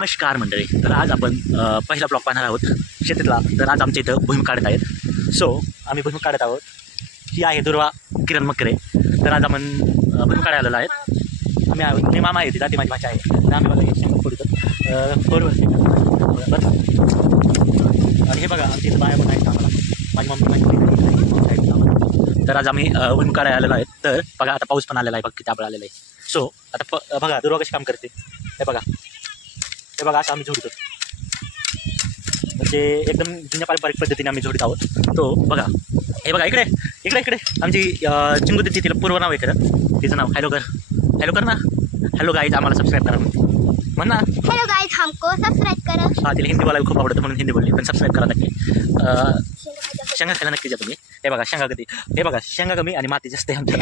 नमस्कार मंडळी. तर आज आपण पहिला ब्लॉग पाहणार आहोत शेतीतला. तर आज आमच्या इथं भुईमुग काढत आहेत. सो आम्ही भुईमुग काढत आहोत. ही आहे दुर्वा किरण मकरे. तर आज आपण भुईमुग काढायला आलेलो आहेत. आम्ही आहोत, मी मामा आहे तिथं, ती माझी भाषा आहे. तर आम्ही बघा एक शेंगा फोडतो फोडवर बरं. आणि हे बघा आमच्या इथं बाया पण आहेत आम्हाला. माझी मम्मी तर आज आम्ही भुईमुग काढायला आलेलो आहेत. तर बघा आता पाऊस पण आलेला आहे. बघ किती आपण आलेला आहे. सो आता बघा दुर्वा कशी काम करते हे बघा. हे बघा असं आम्ही झोडतो, म्हणजे एकदम जुन्या पारंपरिक पद्धतीने आम्ही झोडीत आहोत. तो बघा, हे बघा इकडे इकडे इकडे आमची चिंगू देते, तिला पूर्व नाव आहे खरं तिचं नाव. हॅलो कर ना. हॅलो गाईज, आम्हाला सबस्क्राईब करा म्हण ना. हेलो गाइस, हमको सब्सक्राइब करा. हा, तिला हिंदी बोलायला खूप आवडतं म्हणून हिंदी बोलली, पण सबस्क्राईब करा नक्की. शेंगा खायला नक्की जा तुम्ही. हे बघा शेंगा कधी, हे बघा शेंगा कमी आणि माती जास्त आहे आमच्या.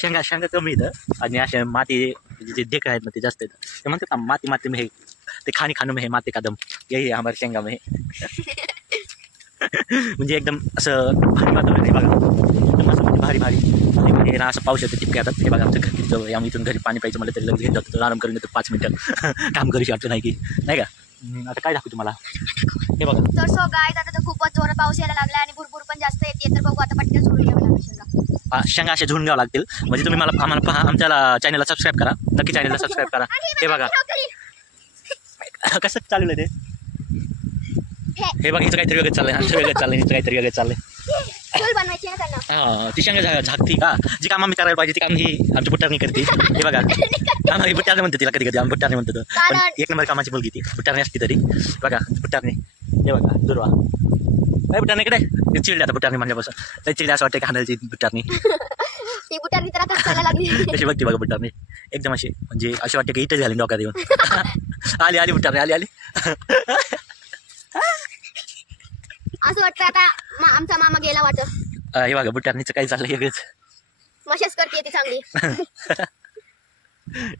शेंगा कमी येतं आणि अशा माती जे देख आहेत ना ते जास्त येतं. ते म्हणतात ना माती में ते खाणं में माती का दम, यही हमारे शेंगा में. म्हणजे एकदम असं भारी वातावरण आहे बघा. एकदम असं म्हणजे भारी आणि ना असं पाऊस येतं टिपके येतात. हे बघा आमचं घर किती जवळ आहे. आम्ही इथून घरी पाणी प्यायचं मला तरी लगेच घेऊन जातो. आराम करून येतो 5 मिनिटं. काम करू शकतो नाही की नाही का. आता काय दाखवू तुम्हाला, हे बघा. तर सो गाइस, आता तर खूपच जोरात पाऊस यायला लागला आणि भुरभुर पण जास्त येते. तर बघू आता पटकन सोडून घ्यावं लागेल शेंगा. शेंगा अशा झुळून घ्यावं लागतील. म्हणजे तुम्ही आम्हाला पहा, आमच्या चॅनलला सबस्क्राईब करा नक्की. चॅनलला सबस्क्राईब करा. हे बघा कसं चालू आहे ते. हे बघा हिचं काहीतरी वेगळं चाललंय. आमचं वेगळं चाललंय, हिचं काहीतरी वेगळं चाललंय. चूल बनवायची ना त्यांना. हां, ती शेंगा झाकती का, जी काम आम्ही करायला पाहिजे ती काम ही आमची बुट्टारणी करते. हे बघा आम्ही बुट्टारणी म्हणतो तिला, कधी आम्ही बुट्टारणी म्हणतो. पण एक नंबर कामाची मुलगी ती बुट्टारणी असती तरी. बघा बुट्टारणी, हे बघा दुर्वा. काय बुट्टारणी इकडे ती चिडली आता बुट्टारणी म्हणल्यापासून. तर चिडली असं वाटतं की हाणायची बुट्टारणी. ती बुटारणी तर आता खायला लागली. कशी बघते बघा बुट्टारणी, एकदम अशी म्हणजे असं वाटतं की इथं झाली डोक्यात येऊन. आली बुट्टारणी आली. असं वाटतं आता आमचा मामा गेला वाटतं. हे बघा बुट्टारणीचं काही चाललंय वेगळंच. मशाच करते ती चांगली.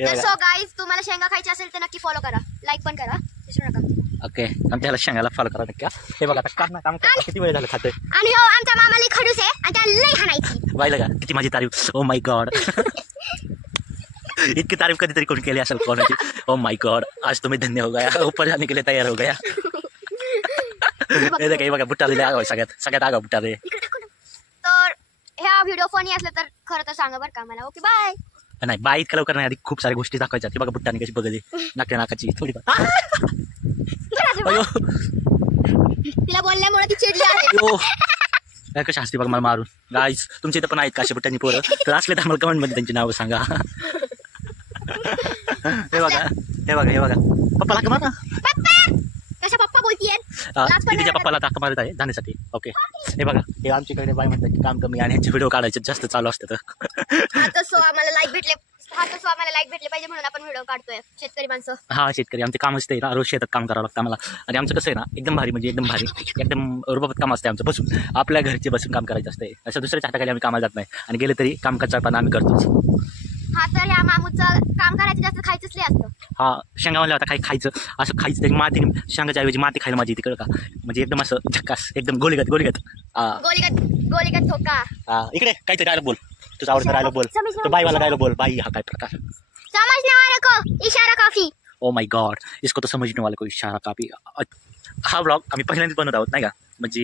तर सो गाइस, तुम्हाला शेंगा खायची असेल तर नक्की फॉलो करा, लाईक पण करा, विसरू नका. ओके, आमच्याला शेंगाला फॉलो करा नक्की. हे बघा आता काम किती वेळ झालं खातोय. आणि हो, आमचा मामा लई खडूस आहे आणि त्याला लई हाणायची. पाहिलं का किती माझी तारीफ. Oh my God. इतकी तारीफ कधीतरी कोण केली असेल कोणाची. ओ माय गॉड, आज तुम्ही धन्य हो गया, ऊपर जाने के लिए तैयार हो गया. काही बघा बुट्टाले आगाव सगळ्यात आगाव बुट्टाले. तर ह्या व्हिडिओ फनी असलं तर खरं तर सांगा बरं का मला. Okay bye. नाही बाय इतकं लवकर नाही, आधी खूप साऱ्या गोष्टी दाखवायच्या. ती बघा बुट्टाने कशी बघली नाकाची थोडीफार. तिला बोलल्यामुळे ती चिडली आहे. कशी असते बघा मला मारून. गाईज तुमच्या इथं पण आहेत का अशा बुट्टानी पोरं? तर असले तर आम्हाला कमेंटमध्ये त्यांची नावं सांगा. हे बघा पप्पाला का मारा. कशा पप्पा बोलतीये? तिच्या पप्पाला ताक मारत आहे जाण्यासाठी. ओके, हे बघा हे आमच्याकडे बाय म्हणतात की काम कमी आणि ह्यांचे व्हिडिओ काढायचे जास्त चालू असतात. सो आम्हाला लाईक भेटले पाहिजे म्हणून आपण व्हिडिओ काढतोय. शेतकरी माणसं. हा, शेतकरी आमचे काम असते ना, रोज शेतात काम करावं लागतं आम्हाला. आणि आमचं कसं आहे ना, एकदम भारी म्हणजे एकदम भारी एकदम रुबाबत काम असते आमचं. बसून आपल्या घरचे बसून काम करायचं असते. असं दुसऱ्याच्या हाताखाली आम्ही कामाला जात नाही. आणि गेले तरी काम कच्चापणा आम्ही करतोच. हा, तर ह्या मामूचं काम करायचं जास्त खायचंच लय असतं. हा, शेंगा म्हणलं आता काही खायचं असं खायचं तरी माती, शेंगाच्या ऐवजी माती खायला माझी तिकडं का म्हणजे एकदम असं झक्कास, एकदम गोलीगत. गोलीगत ठोका. इकडे काहीतरी डायलॉग बोल, तुझा आवडतं डायलॉग बोल. तो बाईवाला डायलॉग बोल. बाई हा काय प्रकार. समझने वाले को इशारा काफी. ओ माय गॉड, इसको तो समजने वाले को इशारा काफी. हा ब्लॉग आम्ही पहिल्यांदाच बनवत आहोत नाही का. म्हणजे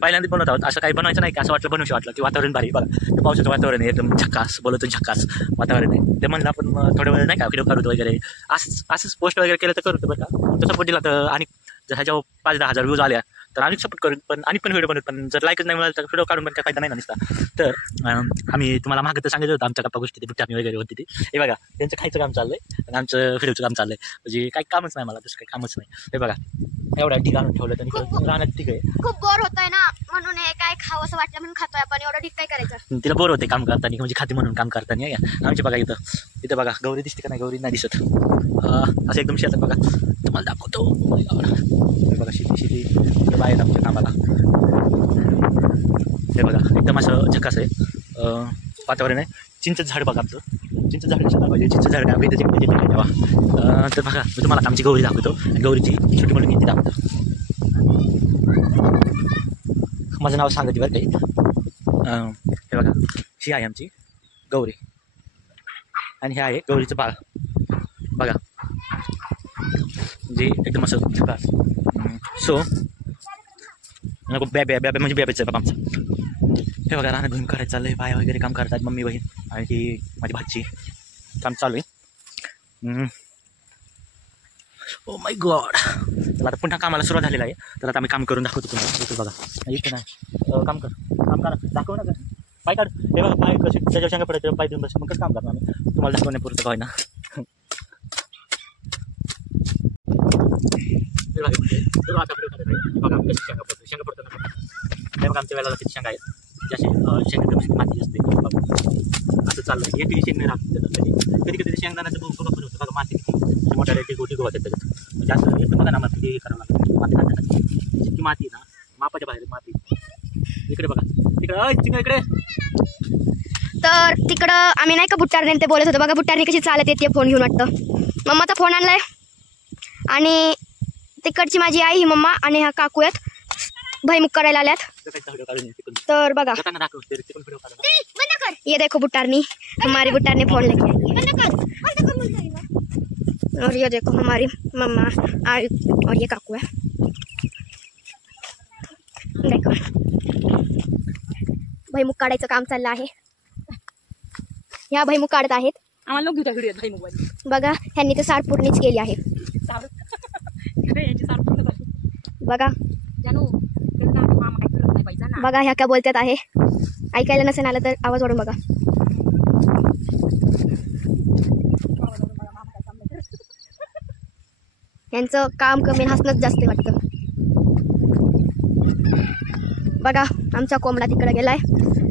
पहिल्यांदाच बनवत आहोत. असं काही बनवायचं नाही की असं बनवूशी वाटलं की वातावरण भारी बघा. ते पावसाचं वातावरण आहे, एकदम झक्कास बोलतो, झक्कास वातावरण आहे. ते म्हणलं आपण थोड्या वेळ नाही का व्हिडिओ करतो वगैरे, असंच पोस्ट वगैरे केलं तर करतो बरं का. तसं सपोर्ट दिला तर आणि जर ह्याच्यावर 5-10 हजार व्ह्यूज आल्या तर आणि सपोर्ट करून पण आणि पण व्हिडिओ बनवत. पण जर लाईकच नाही मिळालं तर व्हिडिओ काढून पण काय फायदा नाही ना नसता. तर आम्ही तुम्हाला मागं तर सांगितलं होतं आमच्या गप्पा गोष्टी ते बुट्टाणी वगैरे होती ती. हे बघा त्यांचं खायचं काम चाललंय आणि आमचं व्हिडिओचं काम चाललंय. म्हणजे काही कामच नाही मला, दुसरं काही कामच नाही. हे बघा एवढा ढिग आणून ठेवलं त्यांनी राहण्यात. ठीक आहे, खूप बोर होतोय ना म्हणून हे काय खावं असं वाटलं म्हणून खातोय आपण. एवढं ढिग काय करायचं. तिला बोर होते काम करताना, म्हणजे खाते म्हणून काम करताना. आमची बघा इथं बघा गौरी दिसते का नाही? गौरी नाही दिसत. असं एकदम शेतात बघा तुम्हाला दाखवतो. बघा शेती बाहेर आमच्या कामाला. हे बघा एकदम असं झकास आहे वातावरण आहे. चिंच झाड बघा आमचं. चिंच झाड कशा दाखवायचे? चिंच झाड काय आम्ही त्याचे तेव्हा. तर बघा मी तुम्हाला आमची गौरी दाखवतो आणि गौरीची छोटी मुलगी ती दाखवतो. माझं नाव सांगते बरं काही. हे बघा ही आहे आमची गौरी आणि हे आहे गौरीचं बाळ बघा. म्हणजे एकदम असं झकास. सो नको बॅबे म्हणजे बॅबेचं आहे बाबा आमचं. हे बघा राहणं घेऊन करायचं चाललं आहे, बाय वगैरे काम करतात मम्मी बहीण आणि ती माझी भाची काम चालू आहे. Oh my God. तर आता पुन्हा कामाला सुरुवात झालेला आहे. तर आता आम्ही काम करून दाखवतो तुम्हाला. इथे बघा इथे नाही काम करा दाखव ना. पाय काढ. हे बघा पाय कसे त्याच्या शेंगा पडायचे पाय देऊन बस मग कसं काम करणार आम्ही तुम्हाला दाखवण्यापुरतं काय ना. बघा कशी शेंगा पडतो ना. हे बघा आमच्या वेळेला किती शेंगा आहेत जसे शेंगा माती असते असं चाललं. एक शेंग नाही राहत कधी शेंगदाण्याचं बघा पण होतं बघा माती किती मोठ्या गोटी गोवा त्याच्यात म्हणजे असं एक बघा ना मला ते करावं लागतं माती खाण्यासाठी जितकी माती ना मापाच्या बाहेर माती. इकडे बघा तिकडे इकडे. तर तिकडं आम्ही नाही का बुट्टारने ते बोलत होतो बघा बुट्टारने कशी चालत येते फोन घेऊन वाटतं. मम्माचा फोन आणलाय आणि तिकडची माझी आई ही मम्मा आणि हा काकू आहेत भैमुख करायला आल्यात. तर बगा ये देखो बुट्टारनी हमारी बुट्टारनी फोन लेके आई और ये देखो हमारी मम्मा आई और ये काकू है. देखो भैमुख काढायचं काम चाललं आहे. ह्या भैमुख काढत आहेत. आम्हाला लोक घेऊया व्हिडिओ भैमुख बघा ह्यांनी तर सारपूर्णीच केली आहे बघा. बघा ह्या काय बोलतात आहे ऐकायला नसेल आलं तर आवाज वाढून बघा. यांचं काम कमी हसणंच जास्त वाटतं. बघा आमचा कोंबडा तिकडे गेलाय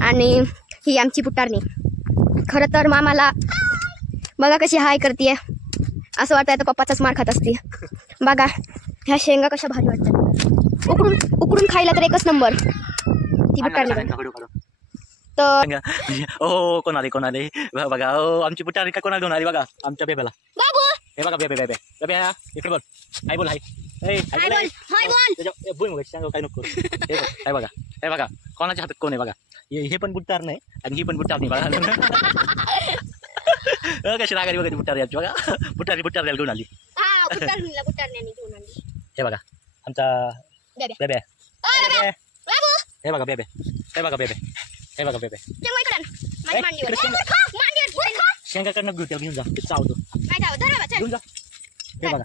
आणि ही आमची बुट्टारणी. खरं तर मामाला बघा कशी हाय करते असं वाटतं तर पप्पाचाच मार खात असते. बघा ह्या शेंगा कशा भारी वाटतात उकडून खायला तर एकच नंबर ती बुट्टारणी. तर ओ कोण आले बघा आमची बुट्टारणी काय कोणाला घेऊन आली बघा आमच्या बेब्याला. हे बघा बेबे इकडे बोल हाय बोल हाय काय नको. हे बघा कोणाच्या हातात कोण आहे बघा. हे पण बुट्टार नाही आणि ही पण बुट्टार नाही बघा. कशी रागारी बघा बुट्टार बघा बुट्टार घेऊन आली. हे बघा आमचा बेबे. हे बघा बेबे शेंगाकडनं घेऊन जा ते चावतो घेऊन जा. हे बघा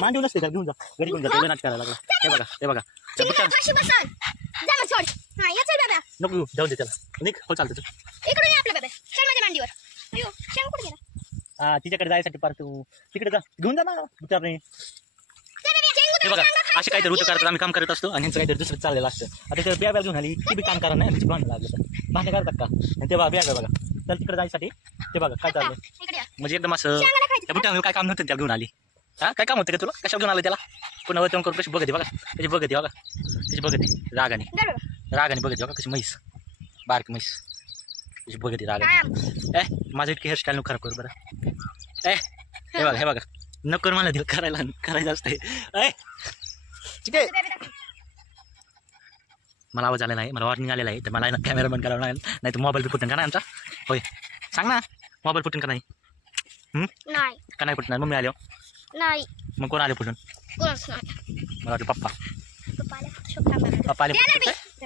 मांडीव नसते का घेऊन जा घरी घेऊन जा नाच करायला लागला. हे बघा नको घेऊ जाऊ दे त्याला निघ हो चालतं. हा तिच्याकडे जायसाठी पार तू तिकडे जा घेऊन जा ना बुट्टारने. हे बघा असे काहीतरी ऋतू करतात आम्ही काम करत असतो आणि यांचं काहीतरी दुसरं चाललेलं असतं. आता ते ब्याग घेऊन आली ती बी काम करा नाही भांडण लागलं भांडे करतात का आणि ते बघा बॅग बघा तर तिकडे जायसाठी ते बघा काय चाललं म्हणजे एकदम असं त्या बुट्ट्यावर काय काम नव्हतं त्याला घेऊन आली. हा काय काम होतं का तुला कशावर घेऊन आलं त्याला पुन्हा वचन करून कशी बघते बघा कशी बघते रागाने बघते बघा कशी म्हैस बारकी म्हैस कशी बघते रागाने. माझं इतकी हेअरस्टाईल नको खराब करू बरं. हे बघा नको मला दिलं करायचं असतंय. ठीक आहे मला आवाज आलेला आहे मला वॉर्निंग आलेला आहे तर मला कॅमेरा बंद करावा लागेल नाही तर मोबाईल बी फुटून का नाही आमचा. होय सांग ना मोबाईल फुटून का नाही का नाही फुटणार मम्मी आल्यावर नाही मग कोण आले फुटून मला वाटतं पप्पा आले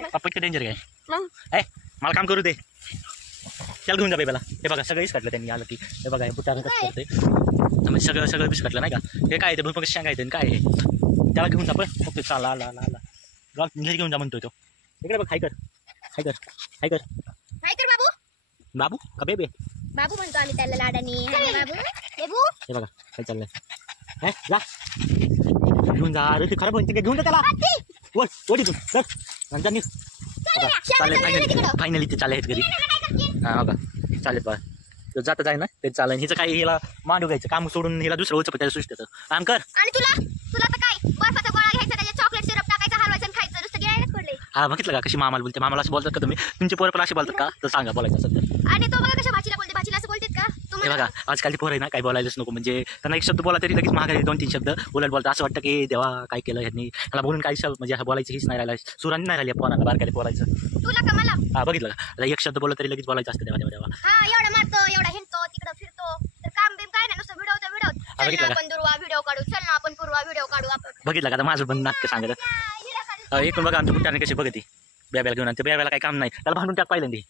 पप्पा इतकं डेंजर काय मला काम करू दे त्याला घेऊन जा बेबाला. हे बघा सगळं विस्कटलं त्यांनी आलं की हे बघा हे बुट्टार कसं करते म्हणजे सगळं विस्कटलं नाही का. हे काय ते भूपक सांगायचं काय हे त्याला घेऊन जा पण ओके चाला आला घरी घेऊन जा म्हणतोय तो. इकडे बघ हाय कर बाबू का बेबे बाबू म्हणतो आम्ही त्याला लाडानी बाबू. हे बघा काय चाललंय जा घेऊन जा अरे ते खराब होईल घेऊन जा त्याला ओढी तू चालेल फायनली ते चालेल घरी. हा बघा चालेल बघा जाता जाय ना ते चालेल हिचं काय हिला मांडू घ्यायचं काम सोडून हिला दुसरं होतं त्याला सुचतं काम कर. आणि तुला तर काय बर्फाचा गोळा घ्यायचा त्याच्यात चॉकलेट सिरप टाकायचा हलवायचं आणि खायचं नुसतं गिळायलाच पडले. हा बघितलं का कशी मामाला बोलते मामाला असं बोलतात का तुम्ही तुमचे पोरं पण असे बोलतात का तर सांगा बोलायचं असेल तर. आणि तो बघा कशा भाचीला बोलते भाचीला असं बोलतेत का हे बघा आजकालची पोरं आहे ना काही बोलायचंच नको म्हणजे त्यांना एक शब्द बोला तरी लगेच मागे 2-3 शब्द उलट बोलतात. असं वाटतं की देवा काय केलं ह्यांनी त्याला बोलून काही शब्द म्हणजे बोलायचं हीच नाही राहिला सुरांनी नाही राहिली पोरांना बारकाले बोलायचं. तुला का मला हा बघितलं का एक शब्द बोलला तरी लगेच बोलायचं असतं देवा. हा एवढा मारतो एवढा हिंडतो तिकडं फिरतो तर काम बिम काय बघितलं का आपण दुर्वा व्हिडिओ काढू. चल ना आपण पूर्वा व्हिडिओ काढू आपण. बघितलं का आता माझं पण नाटक सांगत एकूण बघा आमच्या पुट्टाने कशी बघते ब्याब्याला घेऊन आणि ब्याब्याला काही काम नाही त्याला भांडून टाक पहिल्यांदी.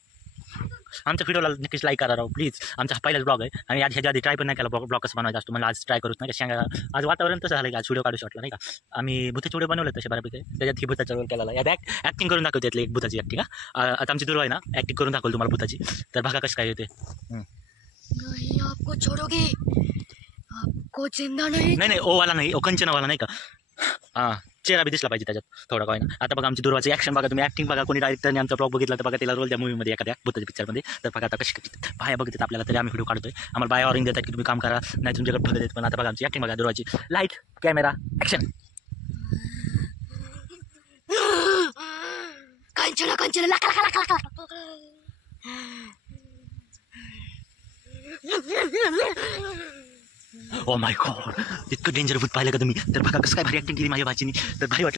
आमच्या व्हिडिओला नक्कीच लाईक करा राव प्लीज. आमचा हा पहिलाच ब्लॉग आहे आणि आज ह्याच्या आधी ट्राय पण नाही केला ब्लॉग कसं बनवायचा असतो. मला आज ट्राय करूच नाही का सांगा. आज वातावरण तसं झालं की आज व्हिडिओ काढू शकला नाही का. आम्ही भूताचे व्हिडिओ बनवले तसे बऱ्यापैकी. त्याच्यात ही भूताचा रोल केला या ॲक्टिंग करून दाखवते त्यातली एक भूताची ॲक्टिंग. आता आमची दुर्वा आहे ना ॲक्टिंग करून दाखवलं तुम्हाला भूताची. तर बघा कसं काय येते. नहीं आपको छोड़ोगे, आपको जिंदा नहीं. नाही ओवाला नाही कंचनावाला नाही का. हां चेहरा बी दिसला पाहिजे त्याच्यात थोडा काय ना. आता बघा आमची दुर्वाची ॲक्शन बघा तुम्ही. ॲक्टिंग बघा कोणी डायरेक्टरने आमचा ब्लॉग बघितला तर बघा त्याला रोल त्या मूवीमध्ये एखाद्या भूताच्या पिक्चरमध्ये. तर बघा आता कशी करतात बाया बघतात आपल्याला तरी आम्ही व्हिडिओ काढतोय. आम्हाला बाया ऑरिंग देतात की तुम्ही काम करा नाही तुमच्याकडे बघत. पण आता बघा आमची ॲक्टिंग बघा दुर्वाची. Light camera action. Kanchana Kanchana लाका लाका लाका लाका. ओ माय गॉड इतकं डेंजर भूत पाहिलं का तुम्ही. तर बघा कसं काय भारी ॲक्टिंग केली माझ्या भाचीनी. तर भारी वाटलं.